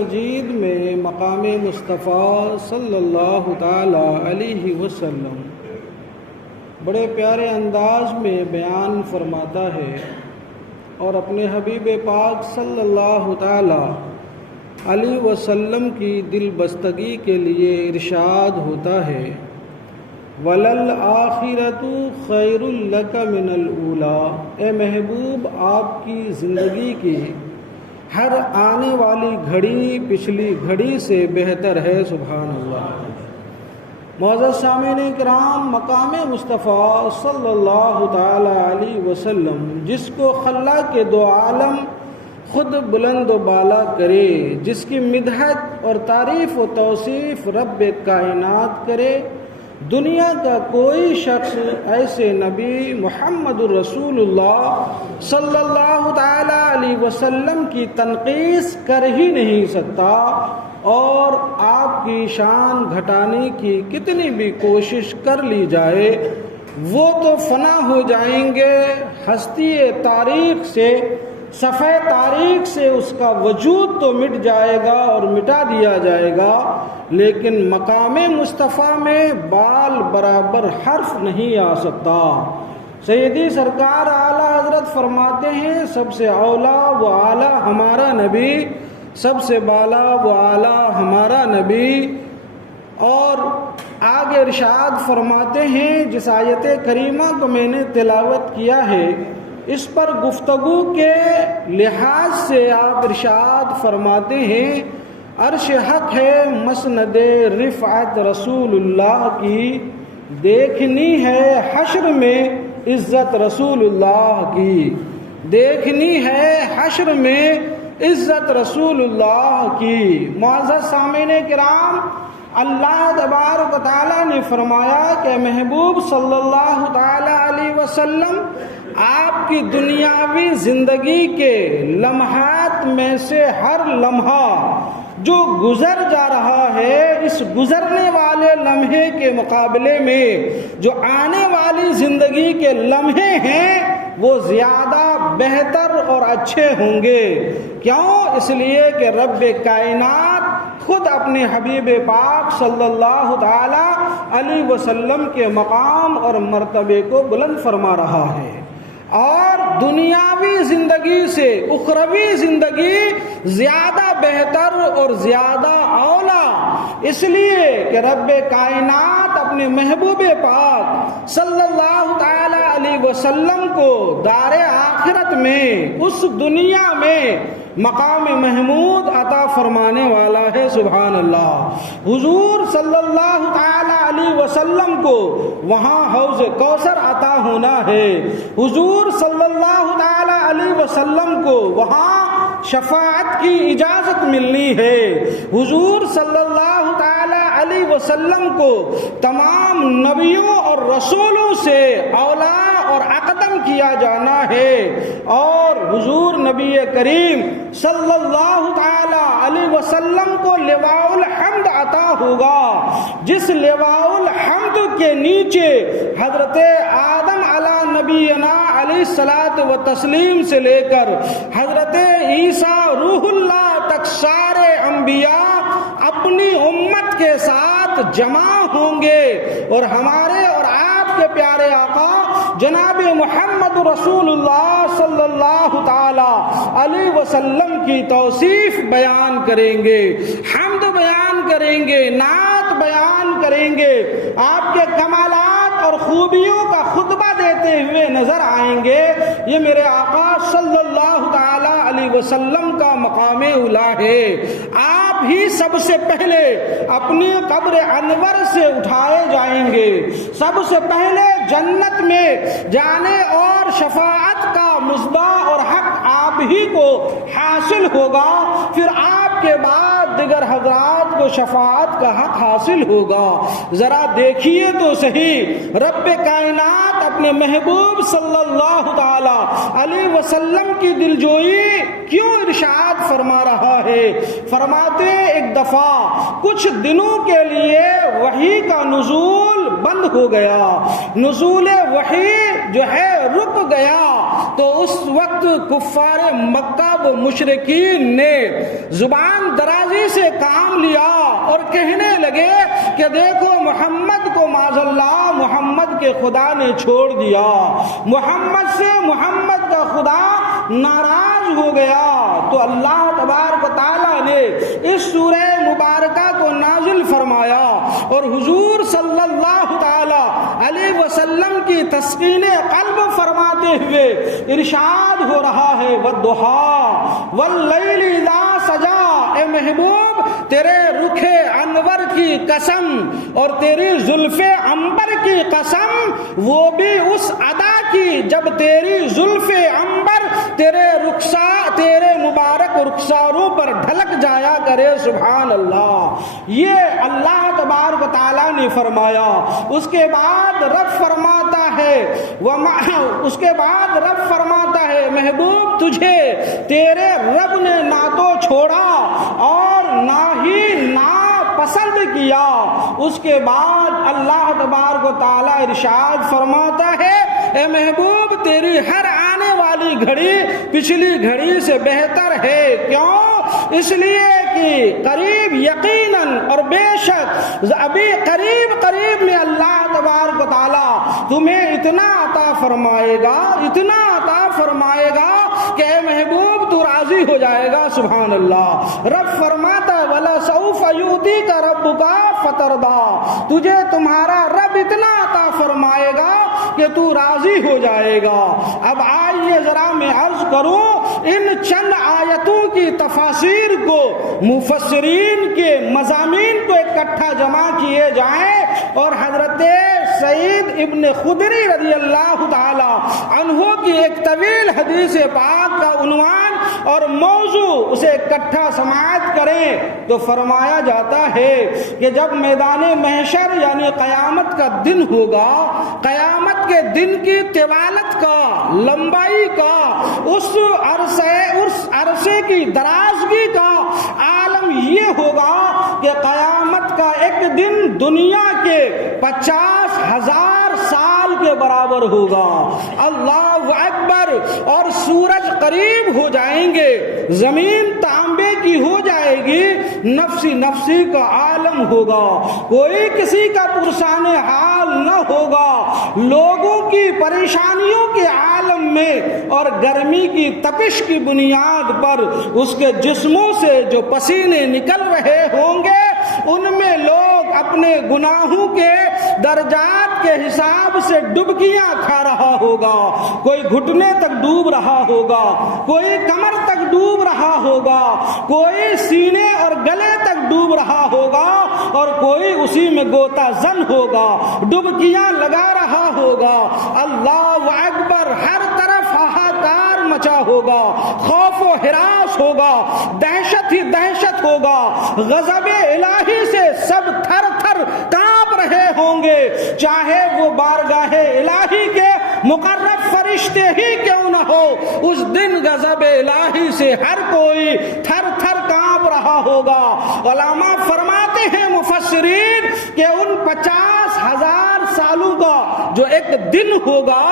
مجید میں مقام مصطفیٰ صلی اللہ تعالی علیہ وسلم بڑے پیارے انداز میں بیان فرماتا ہے اور اپنے حبیب پاک صلی اللہ تعالی علیہ وسلم کی دل بستگی کے لیے ارشاد ہوتا ہے وَلَلْآخِرَةُ خَيْرٌ لَكَ مِنَ الْأُولَىٰ۔ اے محبوب، آپ کی زندگی کی ہر آنے والی گھڑی پچھلی گھڑی سے بہتر ہے۔ سبحان اللہ۔ معزز سامعین کرام، مقام مصطفیٰ صلی اللہ تعالی علیہ وسلم جس کو خلا کے دو عالم خود بلند و بالا کرے، جس کی مدحت اور تعریف و توصیف رب کائنات کرے، دنیا کا کوئی شخص ایسے نبی محمد الرسول اللہ صلی اللہ تعالی علیہ وسلم کی تنقیص کر ہی نہیں سکتا، اور آپ کی شان گھٹانے کی کتنی بھی کوشش کر لی جائے وہ تو فنا ہو جائیں گے، ہستی تاریخ سے، صفحہ تاریخ سے اس کا وجود تو مٹ جائے گا اور مٹا دیا جائے گا، لیکن مقام مصطفیٰ میں بال برابر حرف نہیں آ سکتا۔ سیدی سرکار اعلیٰ حضرت فرماتے ہیں سب سے اولا و اعلیٰ ہمارا نبی، سب سے بالا و اعلیٰ ہمارا نبی۔ اور آگے ارشاد فرماتے ہیں، جس آیت کریمہ کو میں نے تلاوت کیا ہے اس پر گفتگو کے لحاظ سے آپ ارشاد فرماتے ہیں عرش حق ہے مسند رفعت رسول اللہ کی، دیکھنی ہے حشر میں عزت رسول اللہ کی، دیکھنی ہے حشر میں عزت رسول اللہ کی۔ معزز سامعین کرام، اللہ تبارک و تعالیٰ نے فرمایا کہ محبوب صلی اللہ تعالی علیہ وسلم آپ کی دنیاوی زندگی کے لمحات میں سے ہر لمحہ جو گزر جا رہا ہے، اس گزرنے والے لمحے کے مقابلے میں جو آنے والی زندگی کے لمحے ہیں وہ زیادہ بہتر اور اچھے ہوں گے۔ کیوں؟ اس لیے کہ رب کائنات خود اپنے حبیب پاک صلی اللہ تعالی علیہ وسلم کے مقام اور مرتبے کو بلند فرما رہا ہے، اور دنیاوی زندگی سے اخروی زندگی زیادہ بہتر اور زیادہ اولا، اس لیے کہ رب کائنات اپنے محبوب پاک صلی اللہ تعالی علیہ وسلم کو دار آخرت میں، اس دنیا میں مقام محمود عطا فرمانے والا ہے۔ سبحان اللہ۔ حضور صلی اللہ تعالی علیہ وسلم کو وہاں حوض کوثر عطا ہونا ہے، حضور صلی اللہ تعالی علیہ وسلم کو وہاں شفاعت کی اجازت ملنی ہے، حضور صلی اللہ تعالی علیہ وسلم کو تمام نبیوں اور رسولوں سے اولا اور اقدم کیا جانا ہے، اور حضور نبی کریم صلی اللہ تعالی علیہ وسلم کو لواء الحمد عطا ہوگا، جس لواء الحمد کے نیچے حضرت آدم علی نبینا علیہ الصلاۃ و تسلیم سے لے کر حضرت عیسیٰ روح اللہ تک سارے انبیاء اپنی امت کے ساتھ جمع ہوں گے، اور ہمارے اور آپ کے پیارے آقا جناب محمد رسول اللہ صلی اللہ تعالی علیہ وسلم کی توصیف بیان کریں گے، حمد بیان کریں گے، نعت بیان کریں گے، آپ کے کمالات اور خوبیوں کا خطبہ دیتے ہوئے نظر آئیں گے۔ یہ میرے آقا صلی اللہ تعالی علیہ وسلم کا مقام اولا ہے۔ آپ ہی سب سے پہلے اپنی قبر انور سے اٹھائے جائیں گے، سب سے پہلے جنت میں جانے اور شفاعت کا مصباح اور حق آپ ہی کو حاصل ہوگا، پھر آپ کے بعد دیگر حضرات کو شفاعت کا حق حاصل ہوگا۔ ذرا دیکھیے تو صحیح، رب کائنات اپنے محبوب صلی اللہ تعالی علیہ وسلم کی دلجوئی کیوں ارشاد فرما رہا ہے؟ فرماتے ایک دفعہ کچھ دنوں کے لیے وحی کا نزول بند ہو گیا، نزول وحی جو ہے رک گیا، تو اس وقت کفار مکہ و مشرکین نے زبان دراز راضی سے کام لیا اور کہنے لگے کہ دیکھو محمد کو معاذ اللہ محمد کے خدا نے چھوڑ دیا، محمد سے محمد کا خدا ناراض ہو گیا، تو اللہ تبارک و تعالیٰ نے اس سورہ مبارکہ کو نازل فرمایا اور حضور صلی اللہ تعالی علیہ وسلم کی تسکین قلب فرماتے ہوئے ارشاد ہو رہا ہے والضحیٰ واللیل اذا سجا، اے محبوب تیرے رخ انور کی قسم اور تیری زلف عنبر کی قسم، وہ بھی اس ادا کی جب تیری زلف عنبر تیرے مبارک رخساروں پر ڈھلک جایا کرے، سبحان اللہ۔ یہ اللہ تبارک و تعالیٰ نے فرمایا۔ اس کے بعد رب فرماتا ہے محبوب تجھے تیرے رب نے نہ تو چھوڑا اور نہ ہی پسند کیا۔ اس کے بعد اللہ تبارک و تعالیٰ ارشاد فرماتا ہے اے محبوب تیری ہر آنے والی گھڑی پچھلی گھڑی سے بہتر ہے۔ کیوں؟ اس لیے کہ قریب یقیناً اور بے شک ابھی قریب میں اللہ تبارک و تعالیٰ تمہیں اتنا عطا فرمائے گا کہ اے محبوب تو راضی ہو جائے گا، سبحان اللہ۔ رب فرماتا وَلَسَوْفَ يُؤْتِيكَ رَبُّكَ فَتَرْضَىٰ، تجھے تمہارا رب اتنا عطا فرمائے گا کہ تو راضی ہو جائے گا۔ اب آئیے ذرا میں عرض کروں ان چند آیتوں کی تفاسیر کو، مفسرین کے مضامین کو اکٹھا جمع کیے جائیں اور حضرت سعید ابن خدری رضی اللہ تعالی عنہ کی ایک طویل حدیث پاک کا عنوان اور موضوع اسے اکٹھا سماعت کریں تو فرمایا جاتا ہے کہ جب میدان محشر یعنی قیامت کا دن ہوگا، قیامت کے دن کی طوالت کا، لمبائی کا، اس عرصے کی درازگی کا عالم یہ ہوگا کہ قیامت کا ایک دن دنیا کے 50,000 سال کے برابر ہوگا۔ اللہ اکبر۔ اور سورج قریب ہو جائیں گے، زمین تانبے کی ہو جائے گی، نفسی کا عالم ہوگا، کوئی کسی کا پرسان حال نہ ہوگا، لوگوں کی پریشانیوں کے عالم میں اور گرمی کی تپش کی بنیاد پر اس کے جسموں سے جو پسینے نکل رہے ہوں گے ان میں لوگ اپنے گناہوں کے درجات کے حساب سے ڈبکیاں کھا رہا ہوگا، کوئی گھٹنے تک ڈوب رہا ہوگا، کوئی کمر تک ڈوب رہا ہوگا، کوئی سینے اور گلے تک ڈوب رہا ہوگا اور کوئی اسی میں گوتا زن ہوگا، ڈبکیاں لگا رہا ہوگا۔ اللہ اکبر۔ ہر طرف ہاہاکار مچا ہوگا، خوف و ہراس ہوگا، دہشت ہی دہشت ہوگا، غضب الہی سے سب تھر تھر کانپ رہے ہوں گے، چاہے وہ بارگاہ الہی کے مقرب فرشتے ہی کیوں نہ ہو، اس دن غضب الہی سے ہر کوئی تھر تھر کانپ رہا ہوگا۔ علماء فرماتے ہیں مفسرین کہ ان 50,000 سالوں کا جو ایک دن ہوگا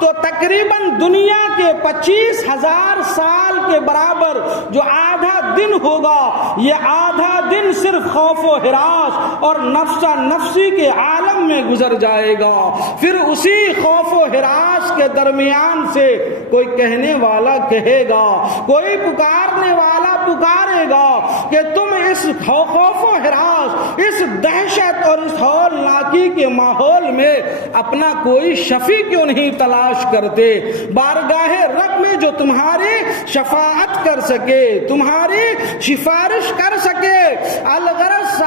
تو تقریباً دنیا کے 25,000 سال کے برابر جو آدھا دن ہوگا، یہ آدھا دن صرف خوف و ہراس اور نفسی کے عالم میں گزر جائے گا۔ پھر اسی خوف و ہراس کے درمیان سے کوئی کہنے والا کہے گا، کوئی پکارنے والا پکارے گا کہ تم اس خوف و ہراس، اس دہشت اور اس ہولناکی کے ماحول میں اپنا کوئی شفیع کیوں نہیں تلاش کرتے، بارگاہ رب میں جو تمہاری شفاعت کر سکے، تمہاری سفارش کر سکے۔ الغرض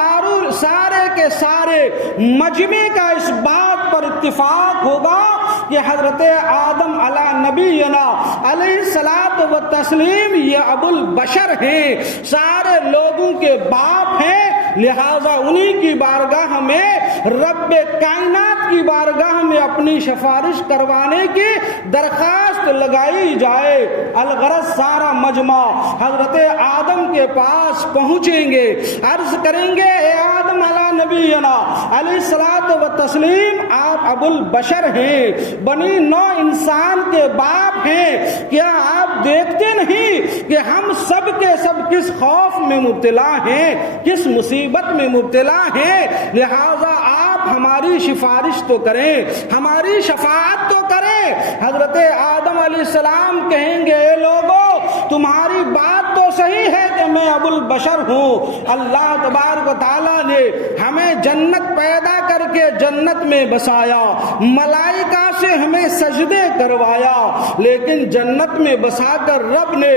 سارے کے سارے مجمع کا اس بات پر اتفاق ہوگا کہ حضرت آدم علی نبینا علیہ الصلاۃ والتسلیم یہ ابو البشر ہیں، سارے لوگوں کے باپ ہیں، لہذا انہی کی بارگاہ میں، رب کائنات کی بارگاہ میں اپنی سفارش کروانے کی درخواست لگائی جائے۔ الغرض سارا مجمع حضرت آدم کے پاس پہنچیں گے، عرض کریں گے اے آدم علی نبینا علیہ الصلاۃ والتسلیم آپ ابو البشر ہیں، بنی نو انسان کے باپ ہیں، کیا آپ آپ دیکھتے نہیں کہ ہم سب کے سب کس خوف میں مبتلا ہیں، کس مصیبت میں مبتلا ہیں؟ لہذا آپ ہماری سفارش تو کریں، ہماری شفاعت تو کریں۔ حضرت آدم علیہ السلام کہیں گے اے لوگوں تمہاری بات تو صحیح ہے کہ میں ابو البشر ہوں، اللہ تبارک و تعالیٰ نے ہمیں جنت پیدا کر کے جنت میں بسایا، ملائکہ سے ہمیں سجدے کروایا، لیکن جنت میں بسا کر رب نے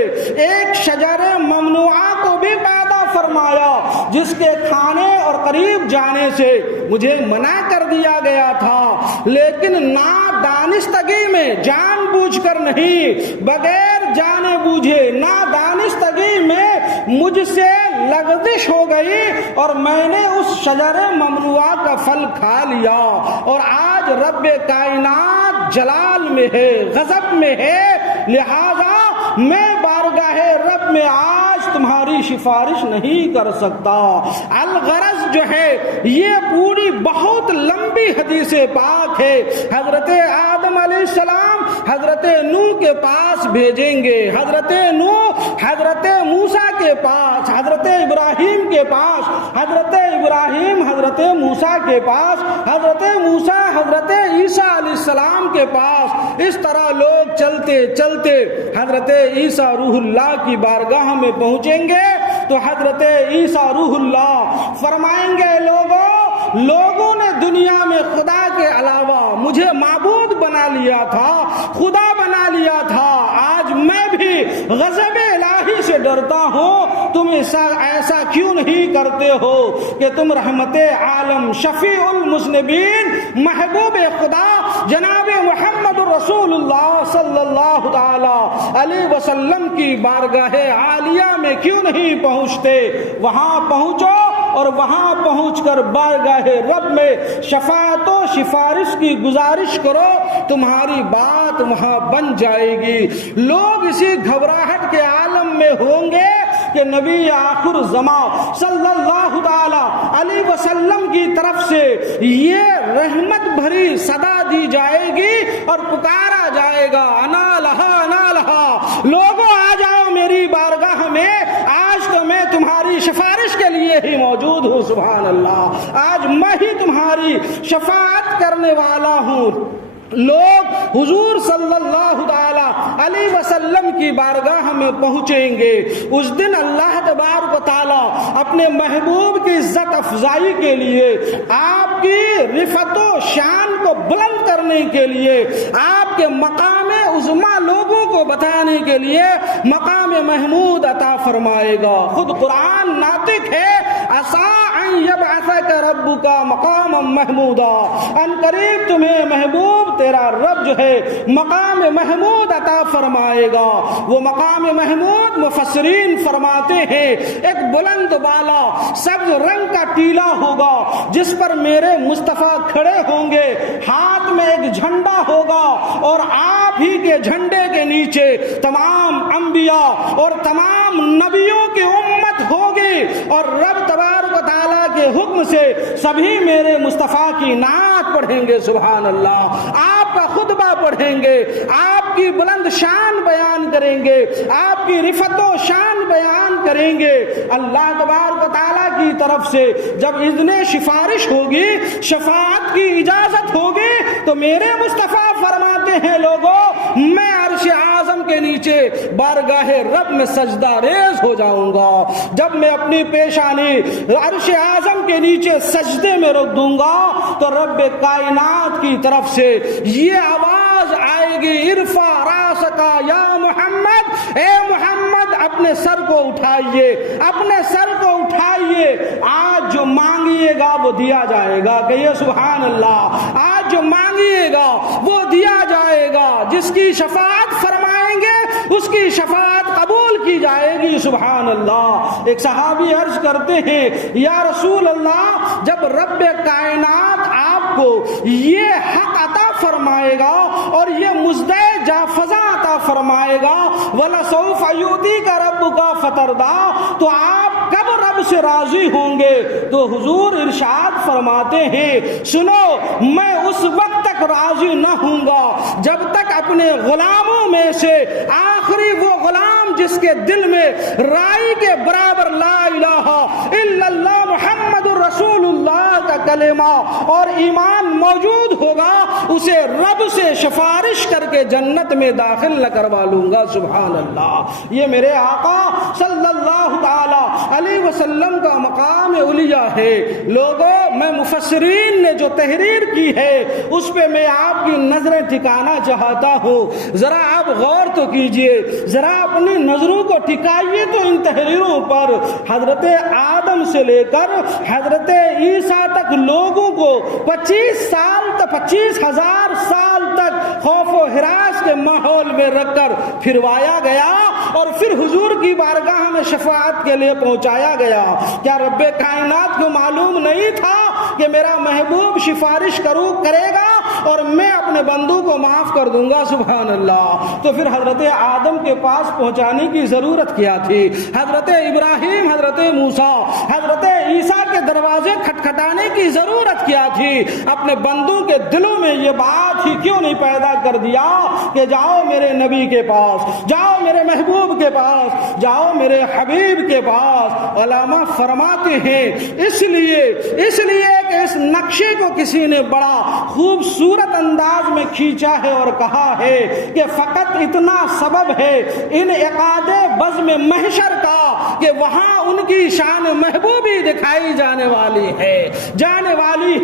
ایک شجر ممنوعہ کو بھی پیدا فرمایا جس کے کھانے اور قریب جانے سے مجھے منع کر دیا گیا تھا، لیکن نادانستگی میں، جان بوجھ کر نہیں، بغیر جانے بوجھے نادانستگی میں مجھ سے لغزش ہو گئی اور میں نے اس شجر ممنوعہ کا پھل کھا لیا، اور آج رب کائنات جلال میں ہے، غضب میں ہے، لہذا میں بارگاہ رب میں آج تمہاری سفارش نہیں کر سکتا۔ الغرض جو ہے یہ پوری بہت لمبی حدیث پاک ہے۔ حضرت آدم علیہ السلام حضرت نوح کے پاس بھیجیں گے، حضرت نوح حضرت موسیٰ کے پاس، حضرت ابراہیم کے پاس، حضرت ابراہیم حضرت موسیٰ کے پاس، حضرت موسیٰ حضرت عیسیٰ علیہ السلام کے پاس، اس طرح لوگ چلتے چلتے حضرت عیسیٰ روح اللہ کی بارگاہ میں پہنچیں گے تو حضرت عیسیٰ روح اللہ فرمائیں گے لوگوں نے دنیا میں خدا کے علاوہ مجھے معبود بنا لیا تھا، خدا بنا لیا تھا، آج میں بھی غضب الہی سے ڈرتا ہوں، تم ایسا کیوں نہیں کرتے ہو کہ تم رحمت عالم، شفیع المذنبین، محبوب خدا جناب محمد رسول اللہ صلی اللہ تعالی علیہ وسلم کی بارگاہ عالیہ میں کیوں نہیں پہنچتے؟ وہاں پہنچو اور وہاں پہنچ کر بارگاہ رب میں شفاعت و سفارش کی گزارش کرو، تمہاری بات وہاں بن جائے گی۔ لوگ اسی گھبراہٹ کے عالم میں ہوں گے کہ نبی آخر زمان صلی اللہ تعالی علیہ وسلم کی طرف سے یہ رحمت بھری صدا دی جائے گی اور پکارا جائے گا انا لہا انا لہا، لوگوں آ جاؤ میری بارگاہ میں، آج تو میں تمہاری سفارش کے لیے ہی موجود ہوں۔ سبحان اللہ، آج میں ہی تمہاری شفاعت کرنے والا ہوں۔ لوگ حضور صلی اللہ تعالی علیہ وسلم کی بارگاہ میں پہنچیں گے، اس دن اللہ تبارک و تعالی اپنے محبوب کی عزت افزائی کے لیے، آپ کی رفعت و شان کو بلند کرنے کے لیے، آپ کے مقام عظما لوگوں کو بتانے کے لیے مقام محمود عطا فرمائے گا۔ خود قرآن ناطق ہے، عسیٰ ان یبعثک ربک مقاما محمودا، ان قریب تمہیں محبوب تیرا رب جو ہے مقام محمود عطا فرمائے گا۔ وہ مقام محمود مفسرین فرماتے ہیں ایک بلند بالا سبز رنگ کا ٹیلا ہوگا جس پر میرے مصطفیٰ کھڑے ہوں گے، ہاتھ میں ایک جھنڈا ہوگا اور آپ ہی کے جھنڈے کے نیچے تمام انبیاء اور تمام نبیوں کی امت ہوگی، اور رب تبارک و تعالیٰ کے حکم سے سبھی میرے مصطفیٰ کی نعت پڑھیں گے۔ سبحان اللہ، آپ کا خطبہ پڑھیں گے، آپ کی بلند شان بیان کریں گے، آپ کی رفعت و شان بیان کریں گے۔ اللہ تبارک و تعالیٰ کی طرف سے جب اذن سفارش ہوگی، شفاعت کی اجازت ہوگی، تو میرے مصطفیٰ فرماتے ہیں لوگوں میں عرش اعظم کے نیچے بارگاہ رب میں سجدہ ریز ہو جاؤں گا۔ جب میں اپنی پیشانی عرش اعظم کے نیچے سجدے میں رکھ دوں گا تو رب کائنات کی طرف سے یہ آواز آئے گی، ارفع راسکا یا محمد، اے محمد اپنے سر کو اٹھائیے، اپنے سر کو اٹھائیے، آج جو مانگیے گا وہ دیا جائے گا۔ کہیے سبحان اللہ، آج جو مانگیے گا وہ دیا جائے گا، جس کی شفاعت فرمائیں گے اس کی شفاعت قبول کی جائے گی۔ سبحان اللہ۔ ایک صحابی عرض کرتے ہیں یا رسول اللہ، جب رب کائنات آپ کو یہ حق عطا فرمائے گا اور یہ مزدہ جافزہ عطا فرمائے گا، وَلَسَوْفَ يُؤْتِيكَ رَبُّكَ فَتَرْضَىٰ، تو آپ کب رب سے راضی ہوں گے؟ تو حضور ارشاد فرماتے ہیں سنو، میں اس وقت تک راضی نہ ہوں گا جب تک اپنے غلاموں میں سے آخری وہ تمام جس کے دل میں رائی کے برابر لا الہ الا اللہ محمد الرسول اللہ کا کلمہ اور ایمان موجود ہوگا، اسے رب سے سفارش کر کے جنت میں داخل نہ کروا لوں گا۔ سبحان اللہ، یہ میرے آقا صلی اللہ تعالی علیہ وسلم کا مقام علیہ ہے۔ لوگوں، میں مفسرین نے جو تحریر کی ہے اس پہ میں آپ کی نظریں ٹھکانا چاہتا ہوں۔ ذرا آپ غور تو کیجئے، ذرا اپنی نظروں کو ٹھکائیے تو ان تحریروں پر حضرت آدم سے لے کر حضرت عیسیٰ تک لوگوں کو 25,000 سال تک خوف و ہراس کے ماحول میں رکھ کر پھروایا گیا اور پھر حضور کی بارگاہ میں شفاعت کے لیے پہنچایا گیا۔ کیا رب کائنات کو معلوم نہیں تھا کہ میرا محبوب سفارش کرے گا اور میں اپنے بندوں کو معاف کر دوں گا؟ سبحان اللہ۔ تو پھر حضرت آدم کے پاس پہنچانے کی ضرورت کیا تھی؟ حضرت ابراہیم، حضرت موسیٰ، حضرت عیسیٰ کے دروازے کھٹکھٹانے کی ضرورت کیا تھی؟ اپنے بندوں کے دلوں میں یہ بات ہی کیوں نہیں پیدا کر دیا کہ جاؤ میرے نبی کے پاس، جاؤ میرے محبوب کے پاس، جاؤ میرے حبیب کے پاس؟ علماء فرماتے ہیں اس لیے کہ اس نقشے کو کسی نے بڑا خوبصورت انداز میں کھینچا ہے اور کہا ہے کہ فقط اتنا سبب ہے انعقاد بزم محشر کا کہ وہاں ان کی شان محبوبی دکھائی جانے والی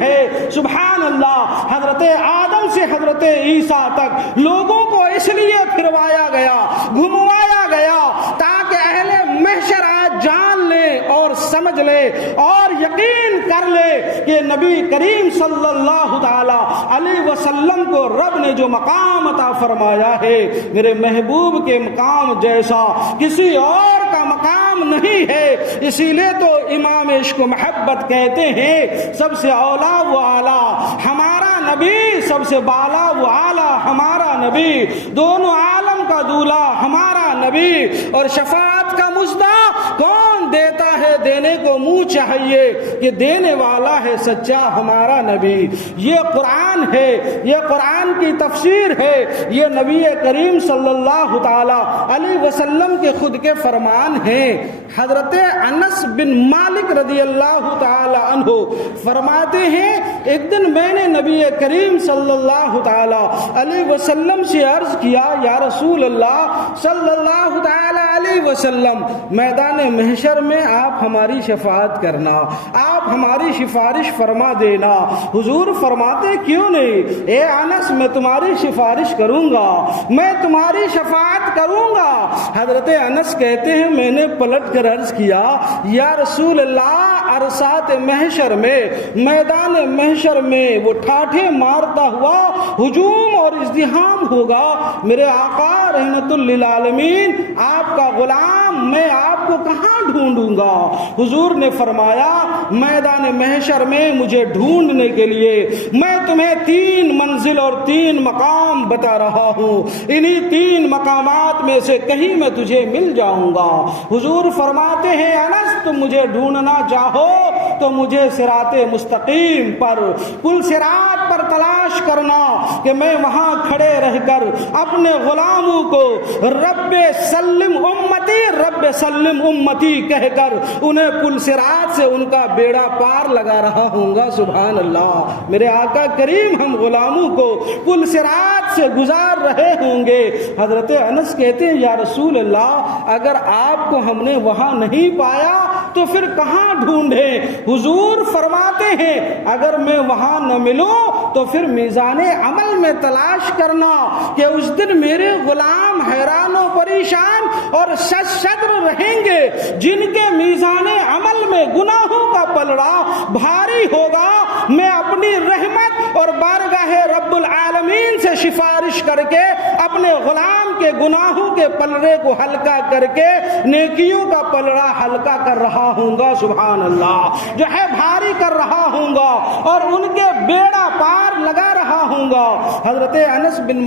ہے۔ سبحان اللہ۔ حضرت آدم سے حضرت عیسیٰ تک لوگوں کو اس لیے پھروایا گیا، گھموایا گیا تاکہ اہل محشر آج جان لے اور سمجھ لے اور یقین کر لے کہ نبی کریم صلی اللہ تعالی علیہ وسلم کو رب نے جو مقام عطا فرمایا ہے، میرے محبوب کے مقام جیسا کسی اور کا مقام نہیں ہے۔ اسی لیے تو امام عشق و محبت کہتے ہیں سب سے اولا و اعلیٰ ہمارا نبی، سب سے بالا و اعلیٰ ہمارا نبی، دونوں عالم کا دولا ہمارا نبی، اور شفاعت کا مژدہ کون دیتا ہے؟ دینے کو منہ چاہیے کہ دینے والا ہے سچا ہمارا نبی۔ یہ قرآن ہے، یہ قرآن کی تفسیر ہے، یہ نبی کریم صلی اللہ تعالی علیہ وسلم کے خود کے فرمان ہیں۔ حضرت انس بن مالک رضی اللہ تعالی عنہ فرماتے ہیں ایک دن میں نے نبی کریم صلی اللہ تعالی علیہ وسلم سے عرض کیا، یا رسول اللہ صلی اللہ تعالی علیہ وسلم، میدان محشر میں آپ ہماری شفاعت کرنا، آپ ہماری سفارش فرما دینا۔ حضور فرماتے کیوں نہیں؟ اے انس، میں تمہاری سفارش کروں گا، میں تمہاری شفاعت کروں گا۔ حضرت انس کہتے ہیں میں نے پلٹ کر عرض کیا، یا رسول اللہ، عرصات محشر میں، میدان محشر میں وہ ٹھاٹھے مارتا ہوا ہجوم اور ازدحام ہوگا، میرے آقا رحمت للعالمین آپ کا غلام، میں آپ کو کہاں ڈھونڈوں گا؟ حضور نے فرمایا میدان محشر میں مجھے ڈھونڈنے کے لیے میں تمہیں 3 منزل اور 3 مقام بتا رہا ہوں، انہی 3 مقامات میں سے کہیں میں تجھے مل جاؤں گا۔ حضور فرماتے ہیں انس، تم مجھے ڈھونڈنا چاہو تو مجھے صراط مستقیم پر، پل صراط پر تلاش کرنا کہ میں وہاں کھڑے رہ کر اپنے غلاموں کو رب سلم امتی، رب سلم امتی کہہ کر انہیں پل صراط سے ان کا بیڑا پار لگا رہا ہوں گا۔ سبحان اللہ۔ میرے آقا کریم ہم غلاموں کو پل صراط سے گزار رہے ہوں گے۔ حضرت انس کہتے ہیں یا رسول اللہ، اگر آپ کو ہم نے وہاں نہیں پایا تو پھر کہاں ڈھونڈیں؟ حضور فرماتے ہیں اگر میں وہاں نہ ملوں تو پھر میزان عمل میں تلاش کرنا کہ اس دن میرے غلام حیران و پریشان اور صدر رہیں گے جن کے میزان عمل میں گناہوں کا پلڑا بھاری ہوگا۔ میں اپنی رحمت اور بارگاہ رب العالمین سے سفارش کر کے اپنے غلام کے گناہوں کے پلڑے کو ہلکا کر کے نیکیوں کا پلڑا ہلکا کر رہا ہوں گا۔ سبحان اللہ۔ جو ہے بھاری کر رہا ہوں گا اور ان کے بیڑا پار لگا رہا ہوں گا۔ حضرت انس بن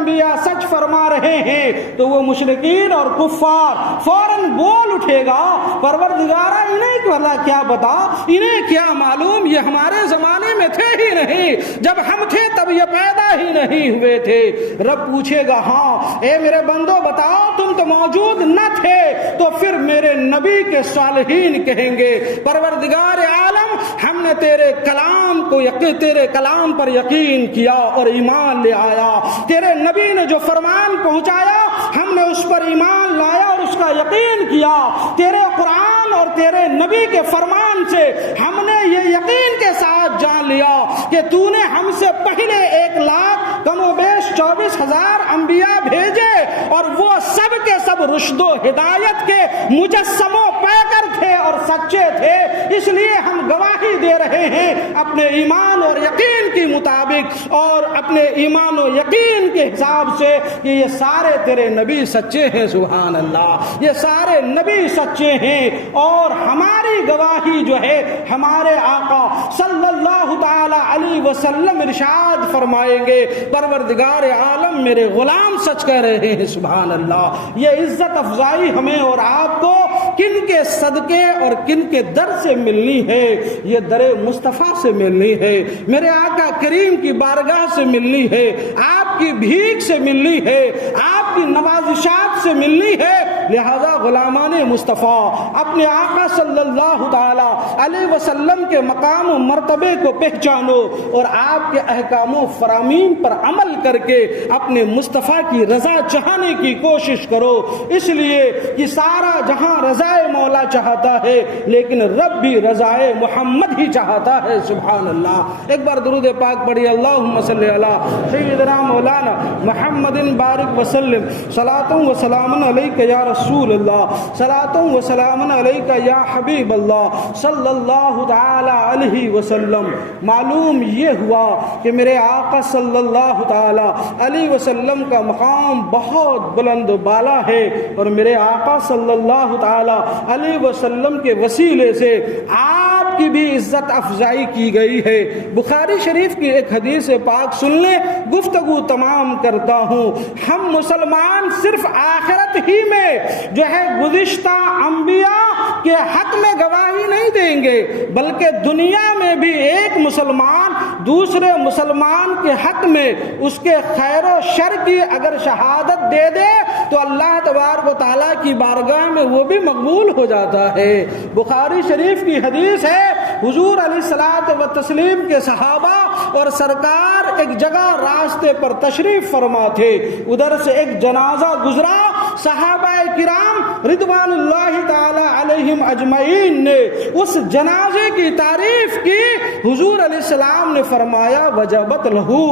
انبیاء سچ فرما رہے ہیں تو وہ مشرکین اور کفار فوراً بول اٹھے گا پروردگارا انہیں کیا بتا، انہیں کیا معلوم، یہ ہمارے زمانے میں تھے ہی نہیں، جب ہم تھے تب یہ پیدا ہی نہیں ہوئے تھے۔ رب پوچھے گا ہاں اے میرے بندو بتاؤ تم تو موجود نہ تھے، تو پھر میرے نبی کے صالحین کہیں گے پروردگار عالم ہم نے تیرے کلام پر یقین کیا اور ایمان لے آیا، تیرے نبی نے جو فرمان پہنچایا ہم نے اس پر ایمان لایا اور اس کا یقین کیا، تیرے قرآن اور تیرے نبی کے فرمان سے ہم نے یہ یقین کے ساتھ جان لیا کہ تو نے ہم سے پہلے 1,00,000 کم و بیش 24,000 انبیاء بھیجے اور وہ سب کے سب رشد و ہدایت کے مجسم و پیکر تھے اور سچے تھے، اس لیے ہم گواہی دے رہے ہیں اپنے ایمان اور یقین کے مطابق اور اپنے ایمان و یقین کے حساب سے کہ یہ سارے تیرے نبی سچے ہیں۔ سبحان اللہ، یہ سارے نبی سچے ہیں اور ہماری گواہی جو ہے ہمارے آقا صلی اللہ تعالی علیہ وسلم ارشاد فرمائیں گے پروردگار عالم میرے غلام سچ کہہ رہے ہیں۔ سبحان اللہ، یہ عزت افزائی ہمیں اور آپ کو کن کے صدقے اور کن کے در سے ملنی ہے؟ یہ در مصطفیٰ سے ملنی ہے، میرے آقا کریم کی بارگاہ سے ملنی ہے، آپ کی بھیک سے ملنی ہے، آپ کی نوازشات سے ملنی ہے۔ لہذا غلامان مصطفیٰ اپنے آقا صلی اللہ تعالی علیہ وسلم کے مقام و مرتبے کو پہچانو اور آپ کے احکام و فرامین پر عمل کر کے اپنے مصطفیٰ کی رضا چاہنے کی کوشش کرو، اس لیے کہ سارا جہاں رضائے مولا چاہتا ہے لیکن رب بھی رضائے محمد ہی چاہتا ہے۔ سبحان اللہ، ایک بار درود پاک پڑھی، اللہم صلی علی سیدنا مولانا محمد بارک وسلم، صلاۃ و سلام علیک یا رسول اللہ، صلاۃ و سلام علیک یا حبیب اللہ صلی اللہ تعالی علیہ وسلم۔ معلوم یہ ہوا کہ میرے آقا صلی اللہ تعالی علیہ وسلم کا مقام بہت بلند و بالا ہے اور میرے آقا صلی اللہ تعالی علیہ وسلم کے وسیلے سے آپ کی بھی عزت افزائی کی گئی ہے۔ بخاری شریف کی ایک حدیث پاک سن لیں، گفتگو تمام کرتا ہوں۔ ہم مسلمان صرف آخرت ہی میں جو ہے گزشتہ انبیاء کے حق میں گواہی نہیں دیں گے بلکہ دنیا میں بھی ایک مسلمان دوسرے مسلمان کے حق میں اس کے خیر و شر کی اگر شہادت دے دے تو اللہ تبارک و تعالیٰ کی بارگاہ میں وہ بھی مقبول ہو جاتا ہے۔ بخاری شریف کی حدیث ہے، حضور علیہ الصلوۃ والتسلیم کے صحابہ اور سرکار ایک جگہ راستے پر تشریف فرما تھے، ادھر سے ایک جنازہ گزرا، صحابہ کرام رضوان اللہ تعالی علیہم اجمعین نے اس جنازے کی تعریف کی، حضور علیہ السلام نے فرمایا وجبت لہو،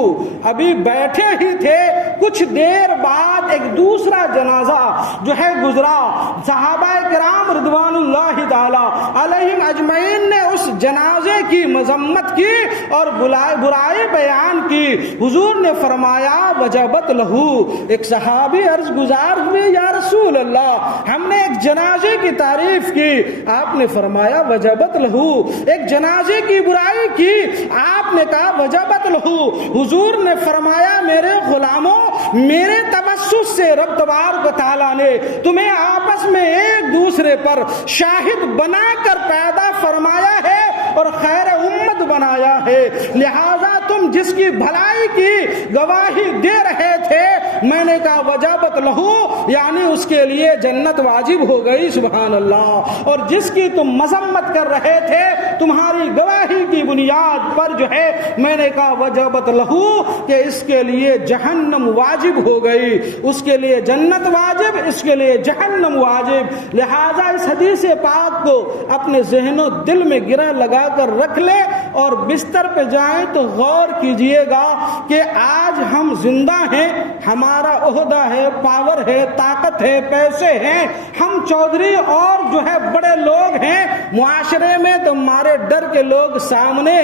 ابھی بیٹھے ہی تھے کچھ دیر بعد ایک دوسرا جنازہ جو ہے گزرا، صحابہ کرام رضوان اللہ تعالی علیہم اجمعین نے اس جنازے کی مذمت کی اور برائی بیان کی، حضور نے فرمایا وجبت لہو۔ ایک صحابی عرض گزار ہوئے یا رسول اللہ ہم نے ایک جنازے کی تعریف کی، آپ نے فرمایا وجبت لہو، ایک جنازے کی برائی کی، آپ نے کہا وجبت لہو، حضور نے فرمایا میرے غلاموں میرے تبسس سے رب تبارک و تعالیٰ نے تمہیں آپس میں ایک دوسرے پر شاہد بنا کر پیدا فرمایا ہے اور خیر امت بنایا ہے، لہذا تم جس کی بھلائی کی گواہی دے رہے تھے میں نے کہا وجبت لہو، یعنی اس کے لیے جنت واجب ہو گئی۔ سبحان اللہ، اور جس کی تم مذمت کر رہے تھے تمہاری گواہی کی بنیاد پر جو ہے میں نے کہا وجبت لہو کہ اس کے لیے جہنم واجب ہو گئی، اس کے لیے جنت واجب، اس کے لیے جہنم واجب۔ لہذا اس حدیث پاک کو اپنے ذہن و دل میں گرہ لگا کر رکھ لے اور بستر پہ جائیں تو غور کیجئے گا کہ آج ہم زندہ ہیں، ہمارا عہدہ ہے، پاور ہے، طاقت ہے، پیسے ہیں، ہم چودھری اور جو ہے بڑے لوگ ہیں معاشرے میں، تو ہمارے ڈر کے لوگ سامنے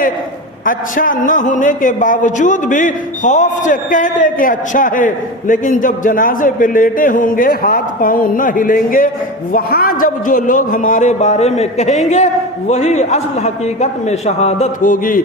اچھا نہ ہونے کے باوجود بھی خوف سے کہہ دے کہ اچھا ہے، لیکن جب جنازے پہ لیٹے ہوں گے ہاتھ پاؤں نہ ہلیں گے، وہاں جب جو لوگ ہمارے بارے میں کہیں گے وہی اصل حقیقت میں شہادت ہوگی۔